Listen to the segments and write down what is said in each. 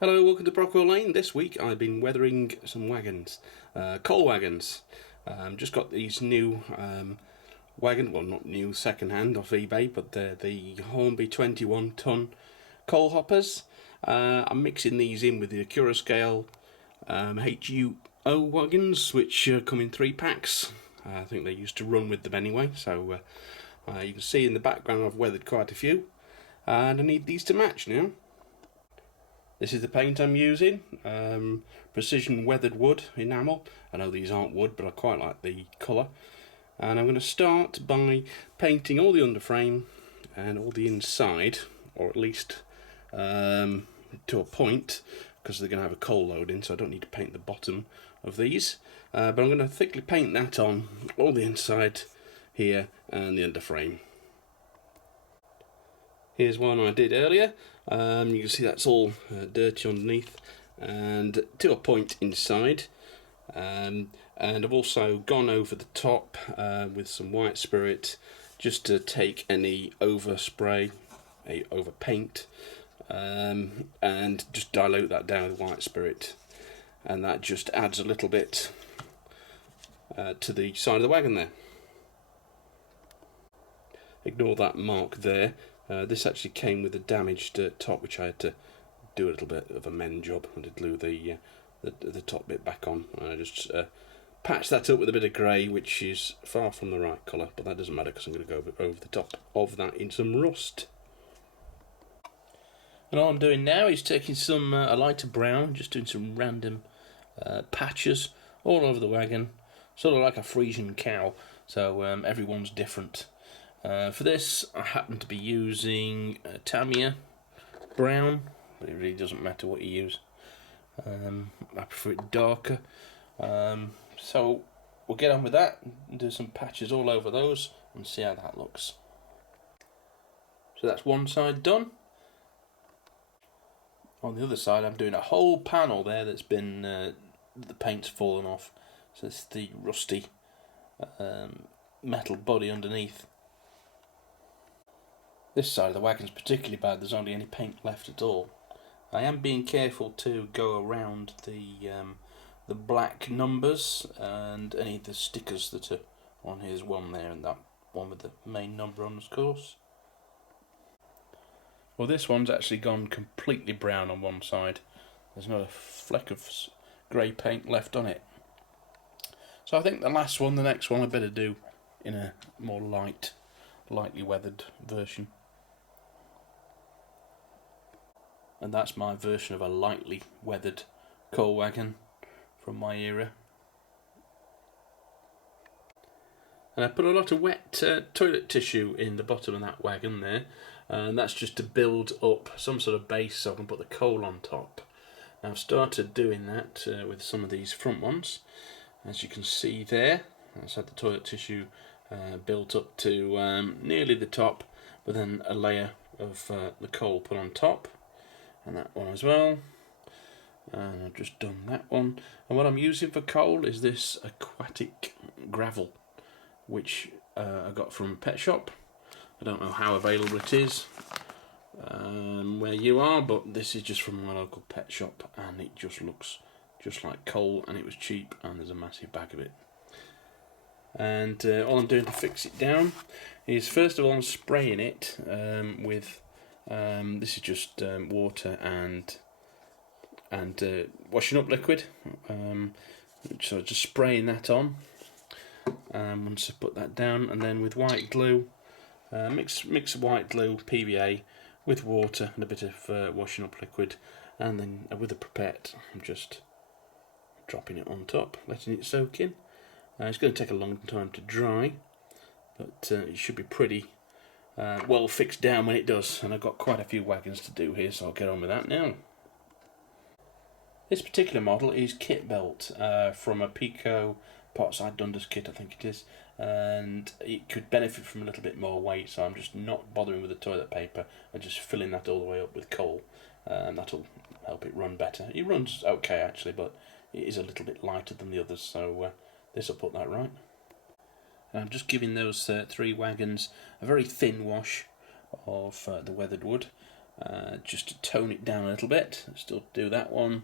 Hello, welcome to Brockwell Lane. This week I've been weathering some wagons, coal wagons. Just got these new wagon, well not new, second hand off eBay, but they're the Hornby 21 ton coal hoppers. I'm mixing these in with the Accurascale HUO wagons, which come in 3 packs. I think they used to run with them anyway, so you can see in the background I've weathered quite a few, and I need these to match now. This is the paint I'm using, precision weathered wood enamel. I know these aren't wood, but I quite like the colour. And I'm going to start by painting all the underframe and all the inside, or at least to a point, because they're going to have a coal load in, so I don't need to paint the bottom of these. But I'm going to thickly paint that on, all the inside here and the underframe. Here's one I did earlier. You can see that's all dirty underneath and to a point inside. And I've also gone over the top with some white spirit just to take any overspray, over paint, and just dilute that down with white spirit. And that just adds a little bit to the side of the wagon there. Ignore that mark there. This actually came with a damaged top, which I had to do a little bit of a mend job. I had to glue the top bit back on. I just patched that up with a bit of grey, which is far from the right colour, but that doesn't matter because I'm going to go over the top of that in some rust. And all I'm doing now is taking some a lighter brown, just doing some random patches all over the wagon, sort of like a Frisian cow, so everyone's different. For this I happen to be using Tamiya brown, but it really doesn't matter what you use. I prefer it darker, so we'll get on with that and do some patches all over those and see how that looks. So that's one side done. On the other side I'm doing a whole panel there that's been the paint's fallen off, so it's the rusty metal body underneath. This side of the wagon's particularly bad, there's hardly any paint left at all. I am being careful to go around the black numbers and any of the stickers that are on. Here's one there and that one with the main number on, of course. Well, this one's actually gone completely brown on one side. There's not a fleck of grey paint left on it. So I think the next one I better do in a more lightly weathered version. And that's my version of a lightly weathered coal wagon from my era. And I put a lot of wet toilet tissue in the bottom of that wagon there, and that's just to build up some sort of base so I can put the coal on top. Now I've started doing that with some of these front ones. As you can see there, that's had the toilet tissue built up to nearly the top, but then a layer of the coal put on top. And that one as well, and I've just done that one. And what I'm using for coal is this aquatic gravel, which I got from a pet shop. I don't know how available it is where you are, but this is just from my local pet shop, and it just looks just like coal, and it was cheap, and there's a massive bag of it. And all I'm doing to fix it down is, first of all, I'm spraying it with this is just water and washing up liquid. So just spraying that on. Once I put that down, and then with white glue, mix white glue PVA with water and a bit of washing up liquid, and then with a pipette I'm just dropping it on top, letting it soak in. It's going to take a long time to dry, but it should be pretty well fixed down when it does, and I've got quite a few wagons to do here, so I'll get on with that now. This particular model is kit built from a Pico pot-side Dundas kit, I think it is, and it could benefit from a little bit more weight, so I'm just not bothering with the toilet paper and just filling that all the way up with coal, and that'll help it run better. It runs okay actually, but it is a little bit lighter than the others, so this will put that right. And I'm just giving those 3 wagons a very thin wash of the weathered wood, just to tone it down a little bit. Still do that one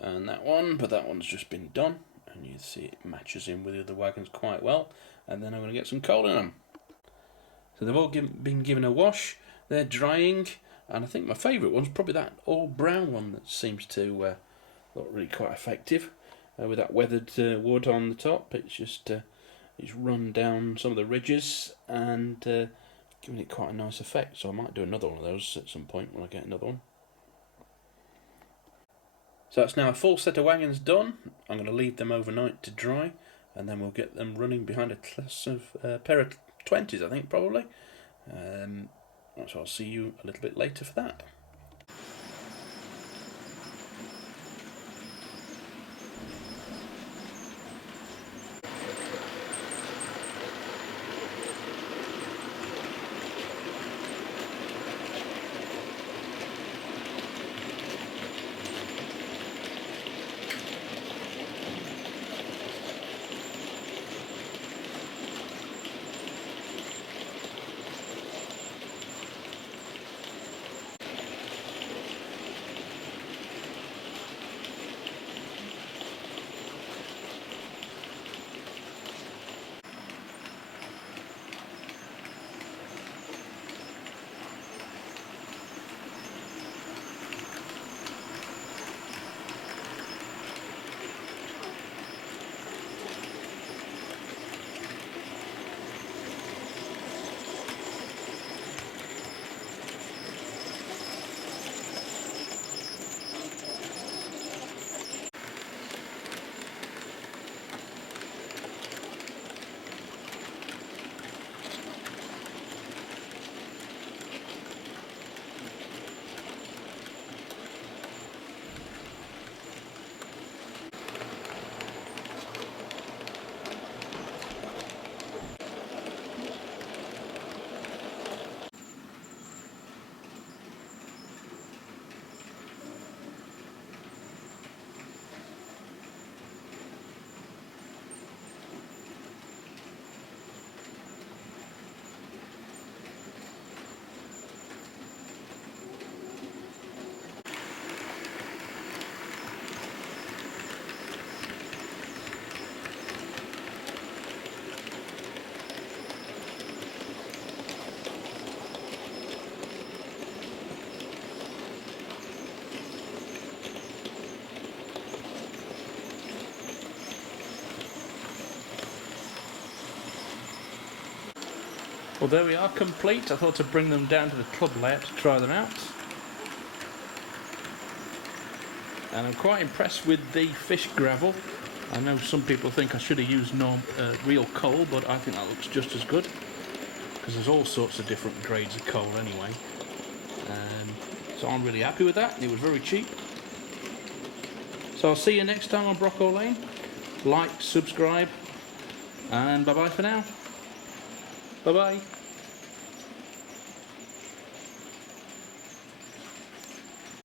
and that one, but that one's just been done, and you see it matches in with the other wagons quite well. And then I'm going to get some coal in them. So they've all been given a wash. They're drying, and I think my favourite one's probably that all brown one that seems to look really quite effective with that weathered wood on the top. It's just it's run down some of the ridges and giving it quite a nice effect. So I might do another one of those at some point when I get another one. So that's now a full set of wagons done. I'm going to leave them overnight to dry, and then we'll get them running behind a class of pair of 20s, I think, probably. So I'll see you a little bit later for that. Well, there we are, complete. I thought to bring them down to the club layout to try them out. And I'm quite impressed with the fish gravel. I know some people think I should have used real coal, but I think that looks just as good, because there's all sorts of different grades of coal anyway. So I'm really happy with that. It was very cheap. So I'll see you next time on Brocco Lane. Like, subscribe, and bye-bye for now. Bye-bye.